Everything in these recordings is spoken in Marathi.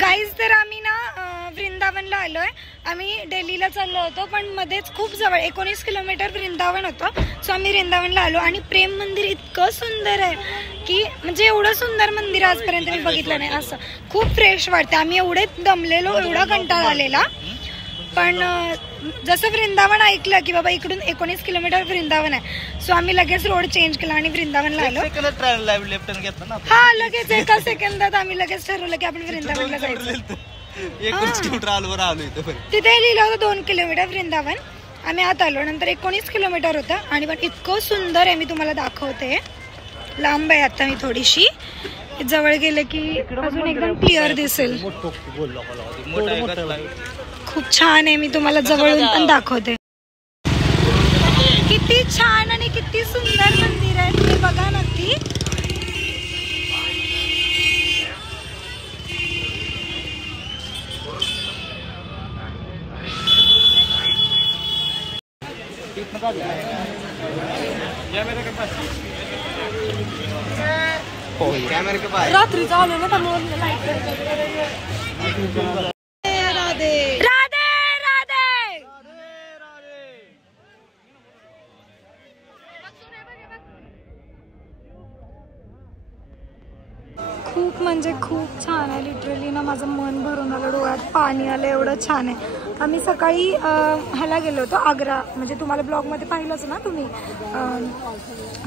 गाईज तर आम्ही ना वृंदावनला आलोय. आम्ही दिल्लीला चाललो होतो पण मध्येच खूप जवळ 19 किलोमीटर वृंदावन होतं. सो आम्ही वृंदावनला आलो आणि प्रेम मंदिर इतकं सुंदर आहे की म्हणजे एवढं सुंदर मंदिर आजपर्यंत मी बघितलं नाही. असं खूप फ्रेश वाटतं. आम्ही एवढे दमलेलो, एवढा कंटाळा आलेला. पण जसं वृंदावन ऐकलं की बाबा इकडून 19 किलोमीटर वृंदावन आहे, सो आम्ही लगेच रोड चेंज केला आणि वृंदावनला आलो. हा, लगेच एका सेकंदात आम्ही लगेच ठरवलं की आपण वृंदावनला जायचं. तिथे लिहिलं होतं 2 किलोमीटर वृंदावन. आम्ही आत आलो, नंतर 19 किलोमीटर होतं आणि पण इतकं सुंदर आहे. मी तुम्हाला दाखवते. लांब आहे आता मी थोडीशी, जवळ गेले की अजून एकदम क्लिअर दिसेल. खूप छान आहे. मी तुम्हाला जवळून पण दाखवते. किती छान आणि किती सुंदर मंदिर आहे, तुम्ही बघा नक्की. रात्री चालू ना त्यामुळे लाईट राधे राधे राधे. खूप म्हणजे खूप छान आहे. लिटरली ना माझं मन भरून आलं, डोळ्यात पाणी आलं, एवढं छान आहे. आम्ही सकाळी ह्याला गेलो होतो आग्रा, म्हणजे तुम्हाला ब्लॉगमध्ये पाहिलंच ना तुम्ही,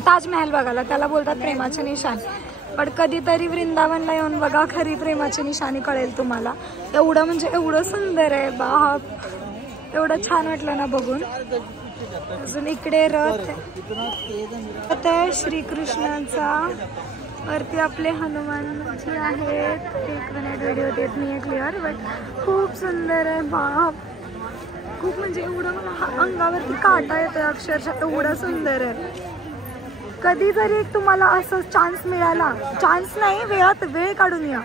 ताजमहल बघायला. त्याला बोलतात प्रेमाचे निशाण. पण कधीतरी वृंदावनला येऊन बघा, खरी प्रेमाची निशाणी कळेल तुम्हाला. एवढं म्हणजे एवढं सुंदर आहे बाप, एवढं छान वाटलं ना बघून. अजून इकडे रथ आहे श्रीकृष्णाचा, वरती आपले हनुमानजी आहेत. 1 मिनिट व्हिडिओ देत नाही क्लिअर, बट खूप सुंदर आहे बाप. खूप म्हणजे एवढं मला अंगावरती काटा येतोय अक्षरशः, एवढं सुंदर आहे. कधी जरी तुम्हाला असं चान्स मिळाला, चान्स नाही, वेळ काढून या.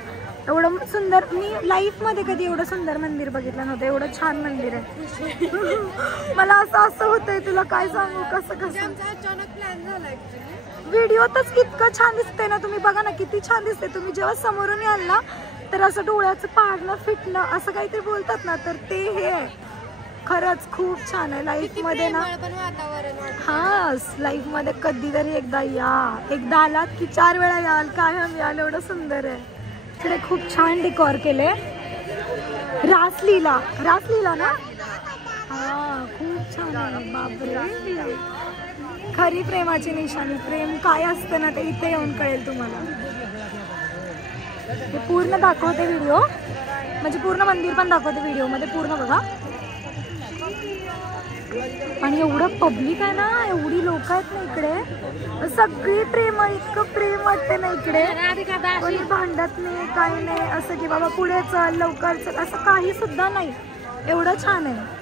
एवढं सुंदर मी लाईफमध्ये कधी एवढं सुंदर मंदिर बघितलं नव्हतं. एवढं छान मंदिर आहे. मला असं होतंय, तुला काय सांगू कसं अचानक प्लॅन झाला. व्हिडिओतच इतकं छान दिसतंय ना, तुम्ही बघा ना किती छान दिसते. तुम्ही जेव्हा समोरून याल ना तर असं डोळ्याचं पारणं फिटणं असं काहीतरी बोलतात ना, तर ते हे आहे. खरंच खूप छान आहे. लाईफमध्ये ना, हा लाईफमध्ये कधीतरी एकदा या. एकदा आलात की 4 वेळा याल, काय याल. एवढं सुंदर आहे. इकडे खूप छान डेकोर केले. रासलीला ना, हा खूप छान आहे बापरे. खरी प्रेमाची निशाणी, प्रेम काय असतं ना ते इथे येऊन कळेल तुम्हाला. हे पूर्ण दाखवते व्हिडिओ, म्हणजे पूर्ण मंदिर पण दाखवते व्हिडिओमध्ये, पूर्ण बघा. आणि एवढं पब्लिक आहे ना, एवढी लोक आहेत ना इकडे, सगळी प्रेम, इतकं प्रेम वाटते ना इकडे. कोणी भांडत नाही, काही नाही असं की बाबा पुढे चल, लवकर चल, असं काही सुद्धा नाही. एवढं छान आहे.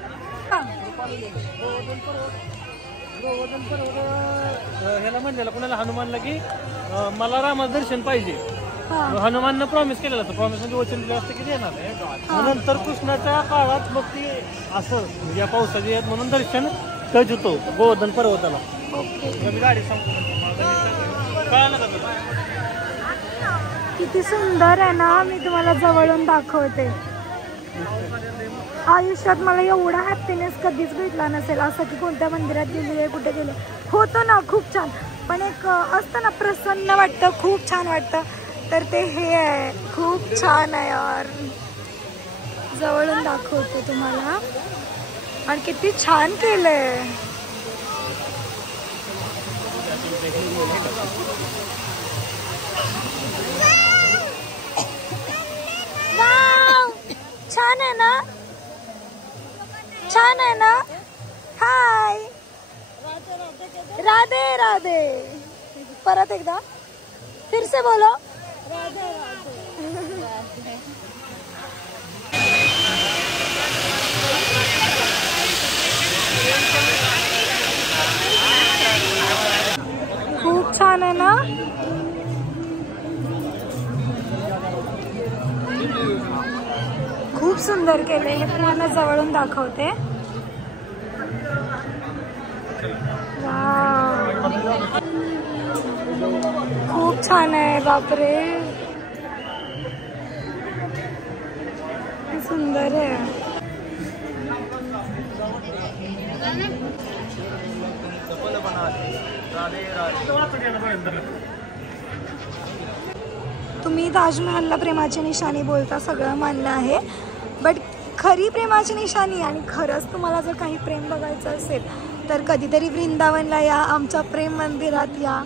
ह्याला म्हणलेलं कोणाला, हनुमानला की मला रामाचं दर्शन पाहिजे. हनुमाननं प्रॉमिस केलेलं असतं, प्रॉमिस म्हणजे वचन दिलं असतं की देणार आहे. नंतर कृष्णाच्या काळात मग ती असं या पावसाची यात म्हणून दर्शन टच होतो गोवर्धन पर्वताला. मी गाडी सांगतो कळालं का? किती सुंदर आहे ना, मी तुम्हाला जवळून दाखवते. आयुष्यात मला एवढा हॅपीनेस कधीच भेटला नसेल असं की कोणत्या मंदिरात गेले, कुठे गेले. होतं ना खूप छान, पण एक असतं ना प्रसन्न वाटतं, खूप छान वाटतं. तर ते हे आहे, खूप छान आहे यार. जवळून दाखवते तुम्हाला. आणि किती छान केलंय. छान आहे ना, छान आहे ना. हाय राधे राधे. परत एकदा फिर से बोलो. राधे राधे. खूप छान आहे ना. खूप सुंदर केले. हे तुम्हाला जवळून दाखवते. खूप छान आहे बापरे. सुंदर आहे. तुम्ही ताजमहलला प्रेमाची निशाणी बोलता, सगळं मान्य आहे, बट खरी प्रेमाची निशाणी आणि खरंच तुम्हाला जर काही प्रेम बघायचं असेल तर कधीतरी वृंदावनला या, आमच्या प्रेम मंदिरात या.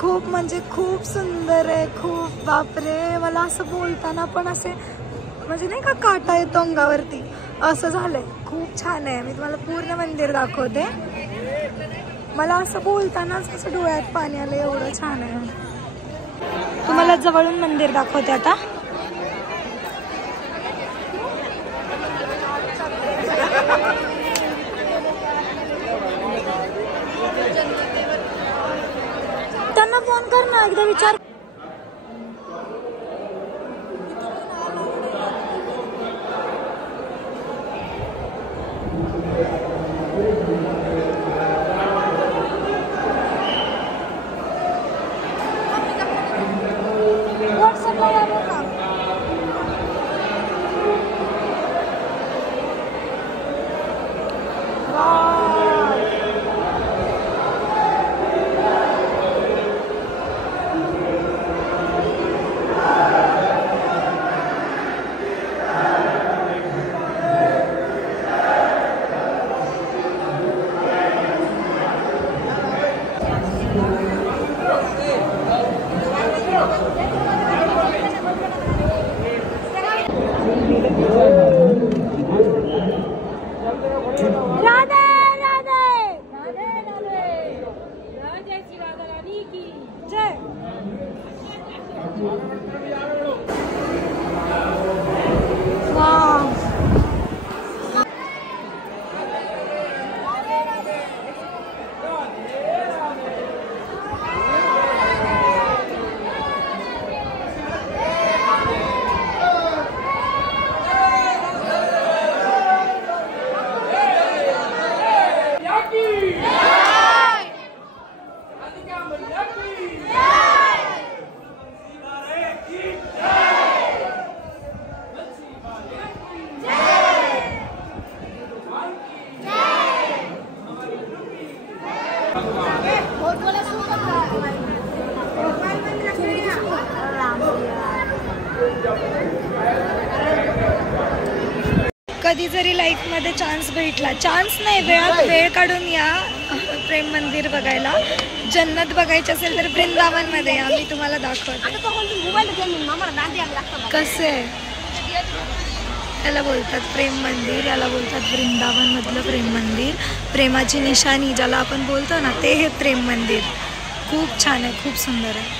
खूप म्हणजे खूप सुंदर आहे, खूप. बापरे, मला असं बोलताना पण असे म्हणजे नाही का काटा येतो अंगावरती, असं झालंय. खूप छान आहे. मी तुम्हाला पूर्ण मंदिर दाखवते. मला असं बोलतानाच असं डोळ्यात पाणी आलं, एवढं छान आहे. तुम्हाला जवळून मंदिर दाखवते आता. त्यांना फोन कर ना, एकदा विचार. कधी जरी लाईफमध्ये चान्स भेटला, चान्स नाही, वेळ काढून या प्रेम मंदिर बघायला. जन्नत बघायची असेल तर वृंदावनमध्ये या, मी तुम्हाला दाखवते कसं आहे. याला बोलतात प्रेम मंदिर, याला बोलतात वृंदावनमधलं प्रेम मंदिर. प्रेमाची निशाणी ज्याला आपण बोलतो ना, ते हे प्रेम मंदिर. खूप छान आहे, खूप सुंदर आहे.